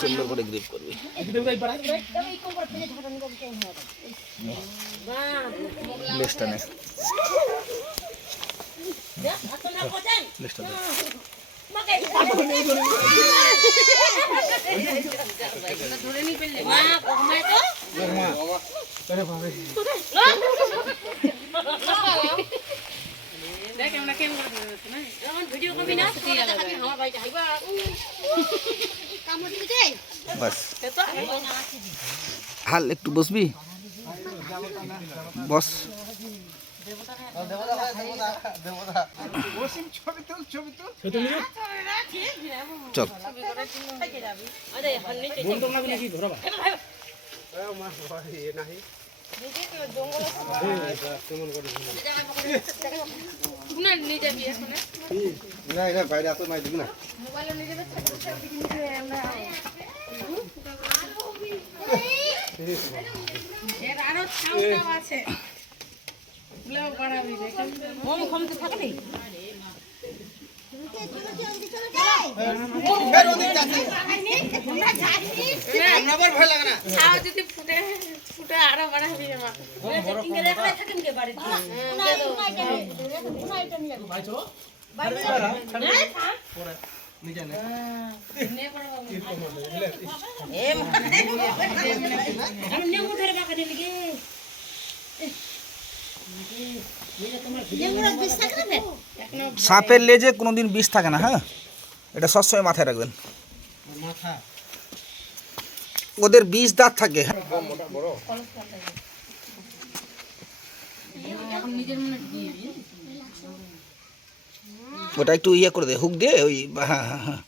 সুন্দর করে গ্রিপ করবি। লেজটা নে, লেজটা দে। বাস হাল একটু বসবি, বস। চল সাপের লেজে কোনোদিন বিষ থাকে না, হ্যাঁ, এটা সবসময় মাথায় রাখবেন। ওদের বিষ দাঁত থাকে। ওটা একটু ইয়ে করে দে, হুক দিয়ে ওই। হ্যাঁ হ্যাঁ হ্যাঁ,